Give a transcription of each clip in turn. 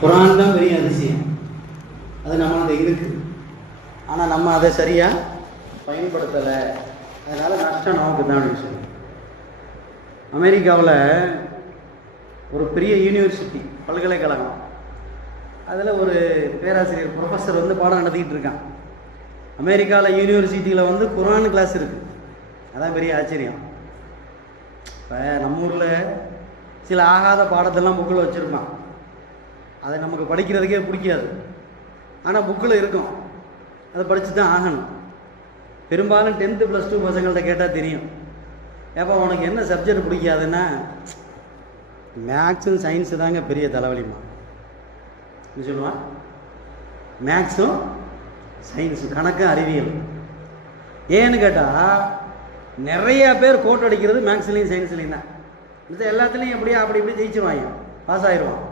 குரான் தான் பெரிய அதிசயம். அது நம்மளுக்கு இருக்குது. ஆனால் நம்ம அதை சரியாக பயன்படுத்தலை. அதனால் நஷ்டம் நமக்கு தான் சொல்லி அமெரிக்காவில் ஒரு பெரிய யூனிவர்சிட்டி பல்கலைக்கழகம், அதில் ஒரு பேராசிரியர் ப்ரொஃபஸர் வந்து பாடம் நடத்திக்கிட்டு இருக்கான். அமெரிக்காவில் யூனிவர்சிட்டியில் வந்து குரான் கிளாஸ் இருக்குது. அதான் பெரிய ஆச்சரியம். இப்போ நம்ம ஊரில் சில ஆகாத பாடத்தெல்லாம் புக்கில் வச்சுருப்பான். அதை நமக்கு படிக்கிறதுக்கே பிடிக்காது, ஆனால் புக்கில் இருக்கும். அதை படித்து தான் ஆகணும். பெரும்பாலும் 10th +2 பசங்கள்கிட்ட கேட்டால் தெரியும், ஏப்பா உனக்கு என்ன சப்ஜெக்ட் பிடிக்காதுன்னா, மேக்ஸும் சயின்ஸு தாங்க பெரிய தலைவலிமா என்ன சொல்லுவான். மேக்ஸும் சயின்ஸும், கணக்கு, அறிவியல். ஏன்னு கேட்டால் நிறையா பேர் கோட் அடிக்கிறது மேக்ஸ்லேயும் சயின்ஸ்லேயும் தான். இது எல்லாத்துலேயும் எப்படியா அப்படி இப்படி ஜெயிச்சுருவாங்க, பாஸ் ஆகிடுவான்.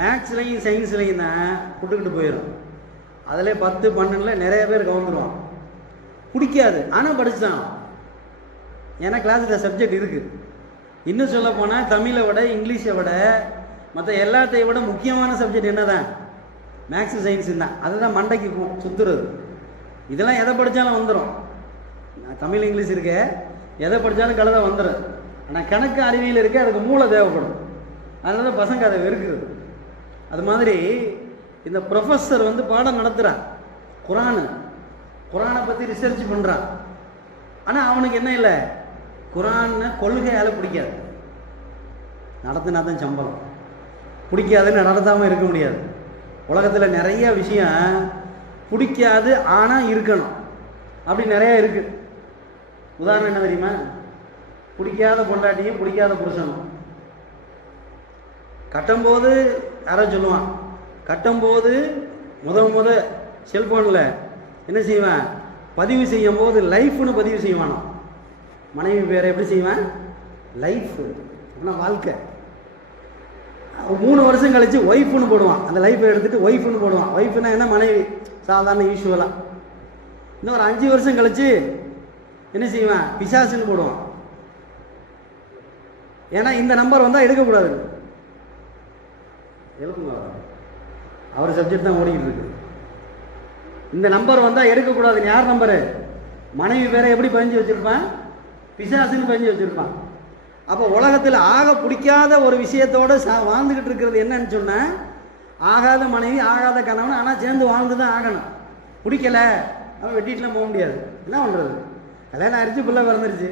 மேக்ஸ்லேயும் சயின்ஸ்லேயும் தான் விட்டுக்கிட்டு போயிடும். அதில் 10, 12 நிறைய பேர் கவர்ந்துருவான். பிடிக்காது, ஆனால் படிச்சுதான். ஏன்னா கிளாஸில் சப்ஜெக்ட் இருக்குது. இன்னும் சொல்ல போனால் தமிழை விட இங்கிலீஷை விட மற்ற எல்லாத்தையும் விட முக்கியமான சப்ஜெக்ட் என்ன தான்? மேக்ஸு சயின்ஸு தான். அதுதான் மண்டைக்கு சுற்றுறது. இதெல்லாம் எதை படித்தாலும் வந்துடும். தமிழ் இங்கிலீஷ் இருக்க எதை படித்தாலும் கழுத வந்துடும். ஆனால் கணக்கு அறிவியல் இருக்க அதுக்கு மூளை தேவைப்படும். அதனால தான் பசங்க அதை வெறுக்கிறது. அது மாதிரி இந்த ப்ரொஃபஸர் வந்து பாடம் நடத்துகிறான். குரானை பற்றி ரிசர்ச் பண்ணுறான். ஆனால் அவனுக்கு என்ன இல்லை, குரானை கொள்கையால் பிடிக்காது. நடத்தினா தான் சம்பளம். பிடிக்காதுன்னு நடத்தாமல் இருக்க முடியாது. உலகத்தில் நிறைய விஷயம் பிடிக்காது ஆனால் இருக்கணும், அப்படி நிறையா இருக்குது. உதாரணம் என்ன தெரியுமா? பிடிக்காத பொண்டாட்டியும் பிடிக்காத புருஷனும். கட்டும்போது யாரோ சொல்லுவான், கட்டும்போது முத செல்ஃபோனில் என்ன செய்வேன், பதிவு செய்யும் போது லைஃப்னு பதிவு செய்வானோ. மனைவி பேரை எப்படி செய்வேன்? லைஃப், அப்படின்னா வாழ்க்கை. 3 வருஷம் கழித்து ஒய்ஃப்னு போடுவான். அந்த லைஃப்பை எடுத்துகிட்டு ஒய்ஃப்னு போடுவான். ஒய்ஃப்னா என்ன, மனைவி, சாதாரண யூஸ்வலாக. இன்னும் ஒரு 5 வருஷம் கழித்து என்ன செய்வான், பிசாசுன்னு போடுவான். ஏன்னா இந்த நம்பர் வந்தால் எடுக்கக்கூடாது. அவர் சப்ஜெக்ட் தான் ஓடிக்கிட்டு இருக்கு. இந்த நம்பர் வந்தால் எடுக்கக்கூடாதுன்னு யார் நம்பரு? மனைவி பேரை எப்படி பதிஞ்சு வச்சுருப்பான்? பிசாசுன்னு பதிஞ்சு வச்சுருப்பான். அப்போ உலகத்தில் ஆக பிடிக்காத ஒரு விஷயத்தோடு வாழ்ந்துக்கிட்டு இருக்கிறது என்னன்னு சொன்னால், ஆகாத மனைவி, ஆகாத கணவன், ஆனால் சேர்ந்து வாழ்ந்து தான் ஆகணும். பிடிக்கலை அவன் வெட்டிட்டுலாம் போக முடியாது. என்ன பண்ணுறது? கல்யாணம் ஆயிடுச்சு, பிள்ளை பிறந்துருச்சு,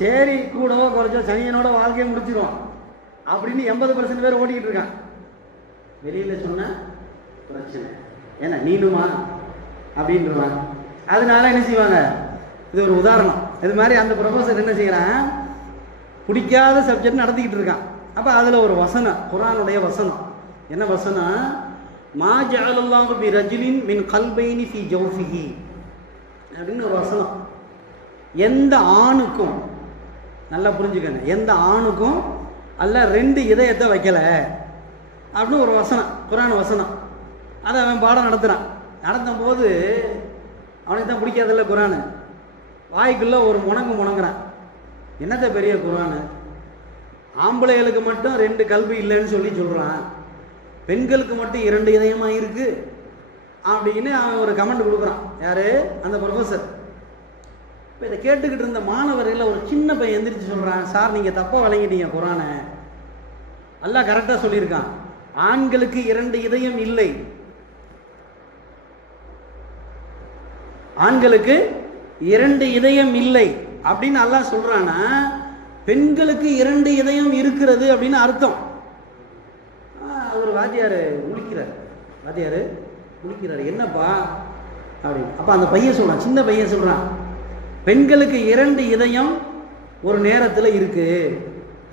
சரி கூடவோ குறைச்சோ சனியனோட வாழ்க்கையை முடிச்சிடுவான் அப்படின்னு 80% பேர் ஓடிக்கிட்டு இருக்கான். வெளியில் சொன்னால் பிரச்சனை, ஏன்னா நீனுமா அப்படின்றான். அதனால என்ன செய்வாங்க, இது ஒரு உதாரணம். இது மாதிரி அந்த ப்ரொஃபஸர் என்ன செய்கிறான், பிடிக்காத சப்ஜெக்ட் நடத்திக்கிட்டு இருக்கான். அப்போ அதில் ஒரு வசனம், குர்ஆனுடைய வசனம். என்ன வசனம்? மா ஜஅலல்லாஹு பி ரஜுலின் மின் கல்பைனி ஃபி ஜௌஃபிஹி அப்படின்னு ஒரு வசனம். எந்த ஆணுக்கும், நல்லா புரிஞ்சுக்கங்க, எந்த ஆணுக்கும் அல்ல 2 இதயத்தை வைக்கல அப்படின்னு ஒரு வசனம், குர்ஆன் வசனம். அதை அவன் பாடம் நடத்துகிறான். நடத்தும் போது அவனுக்கு தான் பிடிக்காதில்ல குர்ஆன். வாய்க்குள்ளே ஒரு முணங்குறான். என்னத்த பெரிய குர்ஆன், ஆம்பளைகளுக்கு மட்டும் 2 கல்வி இல்லைன்னு சொல்கிறான், பெண்களுக்கு மட்டும் 2 இதயமாக இருக்குது அப்படின்னு அவன் ஒரு கமெண்ட் கொடுக்குறான். யார்? அந்த ப்ரொஃபஸர். இப்போ இதை கேட்டுக்கிட்டு இருந்த மாணவர்கள் ஒரு சின்ன பையன் எந்திரிச்சு சொல்கிறான், சார் நீங்கள் தப்பாக வழங்கிட்டீங்க குர்ஆனை. அல்லாஹ் கரெக்டாக சொல்லியிருக்கான், ஆண்களுக்கு 2 இதயம் இல்லை, ஆண்களுக்கு 2 இதயம் இல்லை அப்படின்னு அல்லாஹ் சொல்றானா, பெண்களுக்கு 2 இதயம் இருக்கிறது அப்படின்னு அர்த்தம். ஒரு வாத்தியார் முழிக்கிறார், என்னப்பா அப்படின்னு. அப்போ அந்த பையன் சொல்றான், சின்ன பையன் சொல்றான், பெண்களுக்கு 2 இதயம் ஒரு நேரத்தில் இருக்கு.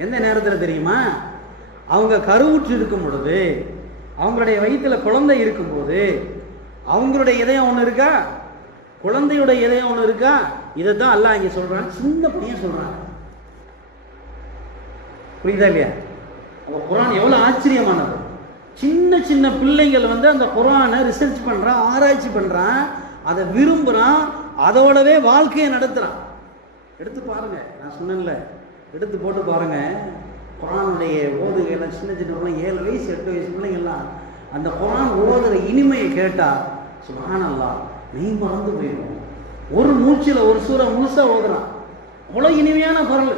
எந்த நேரத்தில் தெரியுமா? அவங்க கருவுற்று இருக்கும் பொழுது, அவங்களுடைய வயிற்றில் குழந்தை இருக்கும்போது அவங்களுடைய இதயம் ஒன்று இருக்கா, குழந்தையுடைய இதயம் ஒன்று இருக்கா. இதை தான் அல்லாஹ் இங்கே சொல்கிறான். சின்ன பையன் சொல்கிறான். புரியுதா இல்லையா? அப்போ குர்ஆன் எவ்வளோ ஆச்சரியமானது. சின்ன சின்ன பிள்ளைங்கள் வந்து அந்த குர்ஆனை ரிசர்ச் பண்ணுறான், ஆராய்ச்சி பண்ணுறான், அதை விரும்புகிறான், அதோடவே வாழ்க்கையை நடத்துகிறான். எடுத்து பாருங்க, நான் சொன்னேன்ல, எடுத்து போட்டு பாருங்க. குரானுடைய ஓதுகையெல்லாம் சின்ன சின்னவங்களாம் 7 வயசு 8 வயசு பிள்ளைங்கள்லாம் அந்த குரான் ஓதுகிற இனிமையை கேட்டால் சுப்ஹானல்லாஹ் மெய் மறந்து போயிடும். ஒரு மூச்சில் ஒரு சூறா முழுசாக ஓதுறான். அவ்வளோ இனிமையான குரல்.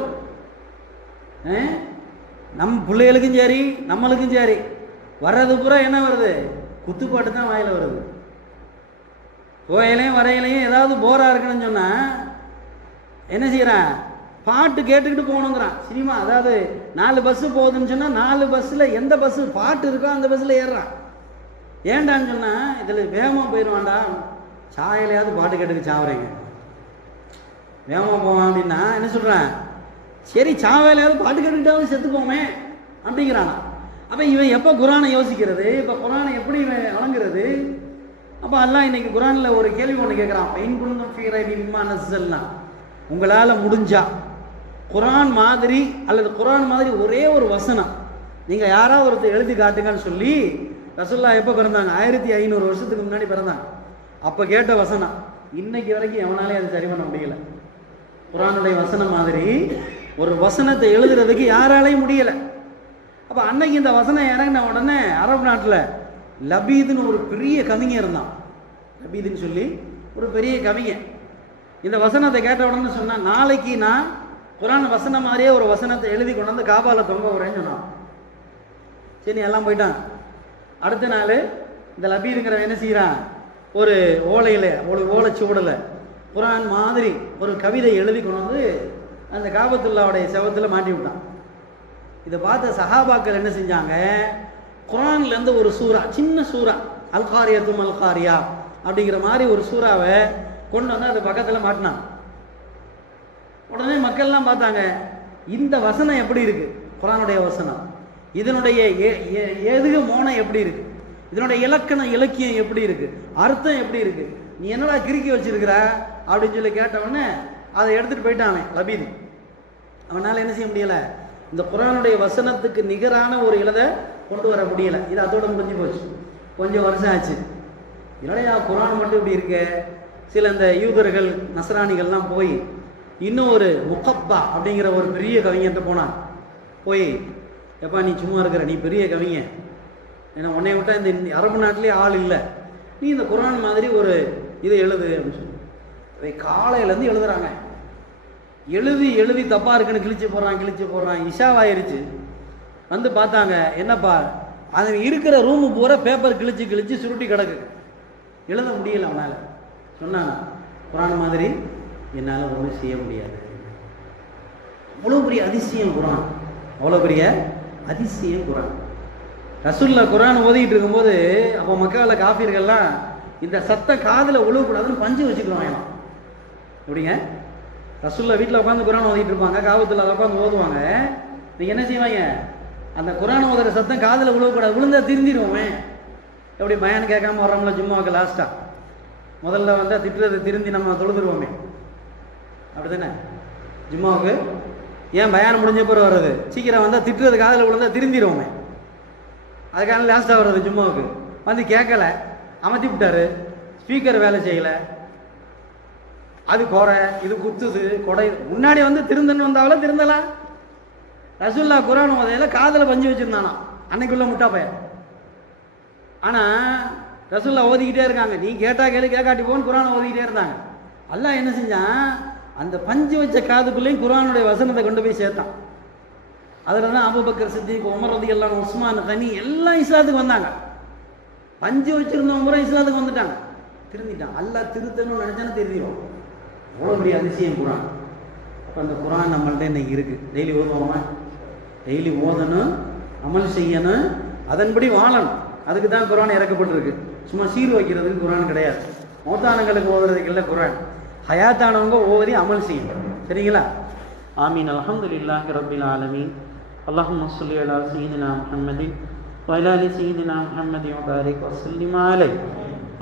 நம் பிள்ளைகளுக்கும் சரி நம்மளுக்கும் சரி வர்றது பூரா என்ன வருது? குத்துப்பாட்டு தான் வாயில் வருது. கோயிலையும் வரையிலையும் ஏதாவது போராக இருக்குன்னு சொன்னால் என்ன செய்கிறான்? பாட்டு கேட்டுக்கிட்டு போகணுங்கிறான். சினிமா அதாவது 4 பஸ்ஸு போகுதுன்னு சொன்னால் 4 பஸ்ஸில் எந்த பஸ்ஸு பாட்டு இருக்கோ அந்த பஸ்ஸில் ஏறுறான். ஏண்டான்னு சொன்னால் இதில் வேகமாக போயிடுவான்டா, சாயிலையாவது பாட்டு கேட்டுக்கு சாவுறீங்க, வேகமாக போவான் அப்படின்னா என்ன சொல்கிறேன்? சரி சாவையிலையாவது பாட்டு கேட்டுக்கிட்டாவது செத்துப்போமே அப்படிங்கிறானா. அப்போ இவன் எப்போ குரானை யோசிக்கிறது? இப்போ குரானை எப்படி இவன் வழங்குறது? அப்போ அல்லாஹ் இன்னைக்கு குரானில் ஒரு கேள்வி ஒன்று கேட்குறான். பெயின் குழுந்தும் ஃபீரை விமானல்லாம் உங்களால் முடிஞ்சா குரான் மாதிரி அல்லது குரான் மாதிரி ஒரே ஒரு வசனம் நீங்கள் யாராவது ஒருத்தர் எழுதி காட்டுங்கன்னு சொல்லி ரசூலுல்லாஹ் எப்போ பிறந்தாங்க? 1500 வருஷத்துக்கு முன்னாடி பிறந்தாங்க. அப்போ கேட்ட வசனம் இன்னைக்கு வரைக்கும் எவனாலே அது சரி பண்ண முடியல. குரானுடைய வசனம் மாதிரி ஒரு வசனத்தை எழுதுறதுக்கு யாராலையும் முடியலை. அப்போ அன்னைக்கு இந்த வசனம் இறங்கின உடனே அரபு நாட்டில் லபீதுன்னு ஒரு பெரிய கவிஞர் இருந்தான். லபீதுன்னு சொல்லி ஒரு பெரிய கவிஞன் இந்த வசனத்தை கேட்ட உடனே சொன்னான், நாளைக்கு நான் குரான் வசனம் மாதிரியே ஒரு வசனத்தை எழுதி கொண்டு வந்து காபால தொங்க விடுறேன்னு சொன்னான். சரி எல்லாம் போயிட்டான். அடுத்த நாள் இந்த லபீதுங்கிறவன் என்ன செய்கிறான்? ஒரு ஓலையில் ஒரு ஓலைச்சுவடில் குரான் மாதிரி ஒரு கவிதை எழுதி கொண்டு வந்து அந்த காபத்துல்லாவுடைய செவத்தில் மாட்டி விட்டான். இதை பார்த்த சஹாபாக்கள் என்ன செஞ்சாங்க? குரான்லேருந்து ஒரு சூறா, சின்ன சூறா, அல்காரியாத்தும் அல்காரியா அப்படிங்கிற மாதிரி ஒரு சூறாவை கொண்டு வந்து அது பக்கத்தில் மாட்டினான். உடனே மக்கள்லாம் பார்த்தாங்க, இந்த வசனம் எப்படி இருக்கு? குரானுடைய வசனம் இதனுடைய எதுக மோனம் எப்படி இருக்கு? இதனுடைய இலக்கணம் இலக்கியம் எப்படி இருக்கு? அர்த்தம் எப்படி இருக்கு? நீ என்னடா கிறுக்கி வச்சிருக்கிற அப்படின்னு சொல்லி கேட்டவொடனே அதை எடுத்துகிட்டு போயிட்டான் லபீது. அவனால் என்ன செய்ய முடியலை? இந்த குரானுடைய வசனத்துக்கு நிகரான ஒரு எழுதை கொண்டு வர முடியலை. இது அதோட முடிஞ்சு போச்சு. கொஞ்சம் வருஷம் ஆச்சு. இல்லையா குரான் மட்டும் இப்படி இருக்க. சில இந்த யூதர்கள் நஸ்ரானிகள்லாம் போய் இன்னும் ஒரு முகப்பா அப்படிங்கிற ஒரு பெரிய கவிஞர்கிட்ட போனான். போய் எப்பா நீ சும்மா இருக்கிற, நீ பெரிய கவிஞன், ஏன்னா உன்னை விட்டா இந்த அரபு நாட்டிலே ஆள் இல்லை, நீ இந்த குரான் மாதிரி ஒரு இதை எழுது அப்படின்னு சொல்லி அதை காலையிலேருந்து எழுதுறாங்க. எழுதி எழுதி தப்பாக இருக்குன்னு கிழிச்சு போடுறான். இஷாவாயிருச்சு. வந்து பார்த்தாங்க, என்னப்பா அது இருக்கிற ரூமு பூரா பேப்பர் கிழிச்சு சுருட்டி கிடக்கு, எழுத முடியல அவனால். சொன்னாங்க, குரான் மாதிரி என்னால் ஒன்றும் செய்ய முடியாது. அவ்வளோ பெரிய அதிசயம் குரான், அவ்வளோ பெரிய அதிசயம் குரான். ரசூலுல்லாஹ் குரான் ஓதிக்கிட்டு இருக்கும்போது அப்போ மக்காவில் காஃபிர்கள்லாம் இந்த சத்தம் காதில் விழுவக்கூடாதுன்னு பஞ்சு வச்சுக்குவாங்க. எப்படிங்க? ரசூலுல்லாஹ் வீட்டில் உட்காந்து குரான் ஓதிட்டு இருப்பாங்க, காபத்தில் அதை உட்காந்து ஓதுவாங்க. நீங்கள் என்ன செய்வாங்க? அந்த குரான் ஓதுற சத்தம் காதில் விழுவக்கூடாது, விழுந்தா திருந்திடுவோமே. எப்படி பயான் கேட்காம வர்றோம்ல ஜும்மாவுக்கு லாஸ்ட்டாக முதல்ல வந்து திட்டுறது திருந்தி நம்ம தொழுதுருவோமே, அப்படி தானே? ஜும்மாவுக்கு ஏன் பயானம் முடிஞ்ச பிறகு வர்றது? சீக்கிரம் வந்தால் திட்டுறது காதில் விழுந்தா திருந்திடுவோமே, அதுக்கான லாஸ்ட்டாக வர்றது. ஜும்மாவுக்கு வந்து கேட்கலை, அமர்த்தி விட்டாரு, ஸ்பீக்கர் வேலை செய்யலை, அது குறை, இது குத்துது கொடை. முன்னாடி வந்து திருந்தன்னு வந்தாவல திருந்தலாம். ரசூலுல்லாஹ் குரான் ஓதையில காதில் பஞ்சு வச்சுருந்தானா அன்னைக்குள்ள முட்டா பையன். ஆனால் ரசூலுல்லாஹ் ஓதிக்கிட்டே இருக்காங்க, நீ கேட்டா கேளு கேட்காட்டி போன்னு குரானை ஓதிக்கிட்டே இருந்தாங்க. அல்லாஹ் என்ன செஞ்சான்? அந்த பஞ்சு வச்ச காதுக்குள்ளேயும் குரானுடைய வசனத்தை கொண்டு போய் சேர்த்தான். அதில் தான் அபூபக்கர் சித்திக், உமர் ரலியல்லாஹு அன்ஹு, உஸ்மான் கனி எல்லாம் இஸ்லாத்துக்கு வந்தாங்க. பஞ்சு வச்சிருந்தவங்க முறை இஸ்லாத்துக்கு வந்துட்டாங்க, திருந்திட்டான். அல்லாஹ் திருத்தணும்னு நினைச்சானே திருந்திடும். அவ்வளோ பெரிய அதிசயம் குரான். அப்போ அந்த குரான் நம்மள்ட்ட இன்னைக்கு இருக்குது. டெய்லி ஓதுவோமா? டெய்லி ஓதணும், அமல் செய்யணும், அதன்படி வாழணும். அதுக்கு தான் குரான் இறக்கப்பட்டிருக்கு. சும்மா சீர் வைக்கிறதுக்கு குரான் கிடையாது. மௌத்தானங்களுக்கு ஓதுறதுக்கு இல்லை குரான். ஹயாத்தானவங்க ஓதி அமல் செய்யணும். சரிங்களா? ஆமீன். அல்ஹம்துலில்லாஹி ரப்பில் ஆலமீன். அல்லாஹும்ம ஸல்லி அலா சய்யிதினா முஹம்மதின் வ அலா ஆலி சய்யிதினா முஹம்மதின் வ பாரிக் வ ஸல்லிம் அலைஹி.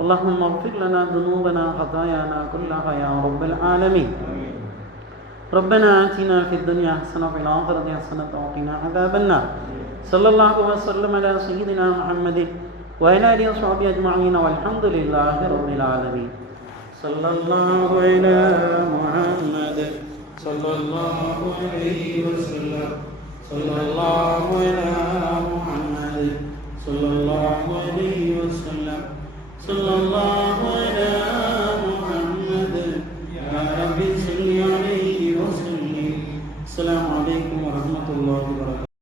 اللهم اغفر لنا ذنوبنا خطايانا كلها يا رب العالمين. ربنا آتنا في الدنيا حسنة وفي الآخرة حسنة وقنا عذاب النار. صلى الله وسلم على سيدنا محمد وعلى آله وصحبه أجمعين والحمد لله رب العالمين. صلى الله على محمد صلى الله عليه وسلم. ஸல்லல்லாஹு அலா முஹம்மது ஸல்லல்லாஹு அலைஹி வஸல்லம் ஸல்லல்லாஹு அலா முஹம்மது யா ரப்பி ஸல்லி அலைஹி வஸல்லிம். அஸ்ஸலாமு அலைக்கும் வரஹ்மத்துல்லாஹி வபரகாத்துஹு.